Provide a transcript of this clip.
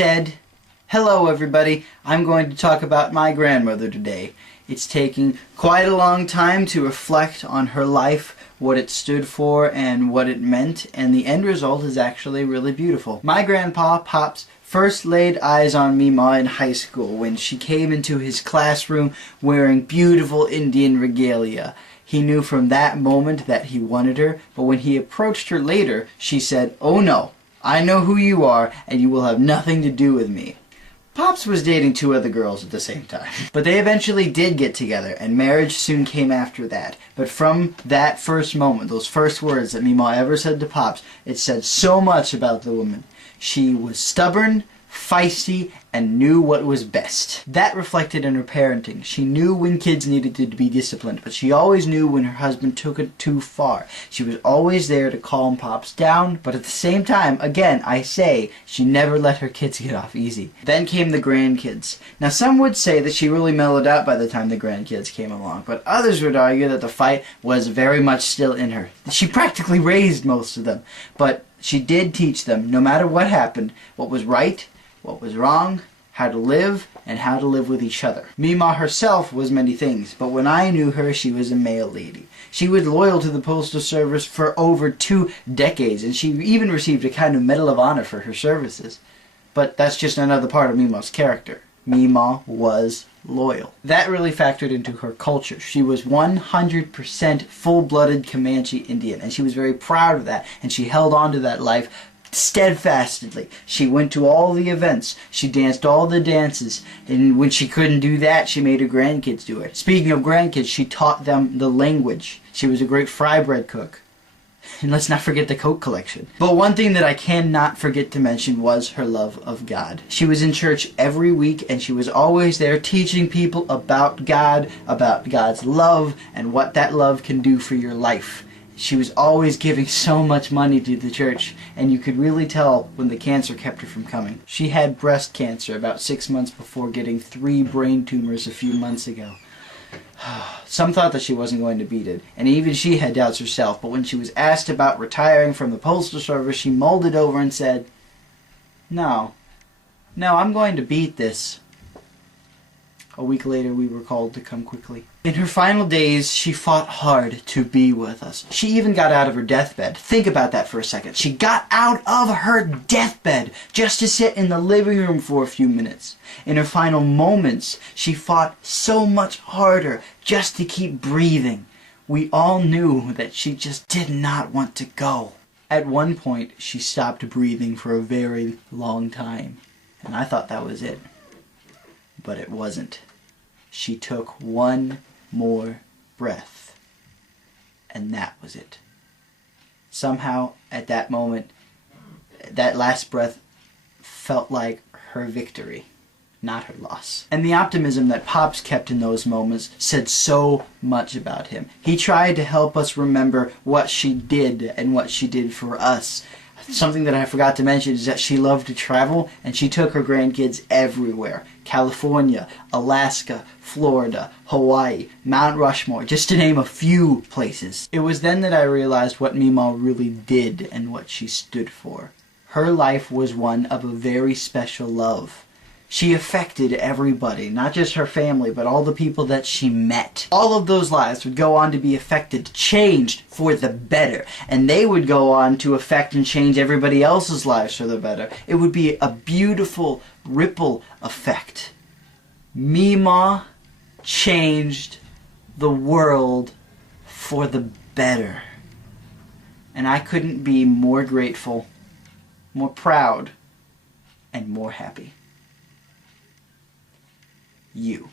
said, hello everybody, I'm going to talk about my grandmother today. It's taking quite a long time to reflect on her life, what it stood for and what it meant, and the end result is actually really beautiful. My grandpa, Pops, first laid eyes on Mema in high school when she came into his classroom wearing beautiful Indian regalia. He knew from that moment that he wanted her, but when he approached her later, she said, "Oh no, I know who you are, and you will have nothing to do with me." Pops was dating 2 other girls at the same time. But they eventually did get together, and marriage soon came after that. But from that first moment, those first words that Mema ever said to Pops, it said so much about the woman. She was stubborn, feisty, and knew what was best. That reflected in her parenting. She knew when kids needed to be disciplined, but she always knew when her husband took it too far. She was always there to calm Pops down, but at the same time, again, I say, she never let her kids get off easy. Then came the grandkids. Now some would say that she really mellowed out by the time the grandkids came along, but others would argue that the fight was very much still in her. She practically raised most of them, but she did teach them, no matter what happened, what was right, what was wrong, how to live, and how to live with each other. Mema herself was many things, but when I knew her, she was a mail lady. She was loyal to the Postal Service for over 2 decades, and she even received a kind of Medal of Honor for her services. But that's just another part of Mema's character. Mema was loyal. That really factored into her culture. She was 100% full-blooded Comanche Indian, and she was very proud of that, and she held on to that life steadfastly. She went to all the events. She danced all the dances. And when she couldn't do that, she made her grandkids do it. Speaking of grandkids, she taught them the language. She was a great fry bread cook. And let's not forget the coat collection. But one thing that I cannot forget to mention was her love of God. She was in church every week, and she was always there teaching people about God, about God's love, and what that love can do for your life. She was always giving so much money to the church, and you could really tell when the cancer kept her from coming. She had breast cancer about 6 months before getting 3 brain tumors a few months ago. Some thought that she wasn't going to beat it, and even she had doubts herself, but when she was asked about retiring from the Postal Service, she mulled it over and said, No, I'm going to beat this." A week later, we were called to come quickly. In her final days, she fought hard to be with us. She even got out of her deathbed. Think about that for a second. She got out of her deathbed just to sit in the living room for a few minutes. In her final moments, she fought so much harder just to keep breathing. We all knew that she just did not want to go. At one point, she stopped breathing for a very long time, and I thought that was it. But it wasn't. She took one more breath, and that was it. Somehow, at that moment, that last breath felt like her victory, not her loss. And the optimism that Pops kept in those moments said so much about him. He tried to help us remember what she did and what she did for us. Something that I forgot to mention is that she loved to travel, and she took her grandkids everywhere. California, Alaska, Florida, Hawaii, Mount Rushmore, just to name a few places. It was then that I realized what Mema really did and what she stood for. Her life was one of a very special love. She affected everybody, not just her family, but all the people that she met. All of those lives would go on to be affected, changed for the better. And they would go on to affect and change everybody else's lives for the better. It would be a beautiful ripple effect. Mema changed the world for the better. And I couldn't be more grateful, more proud, and more happy. You.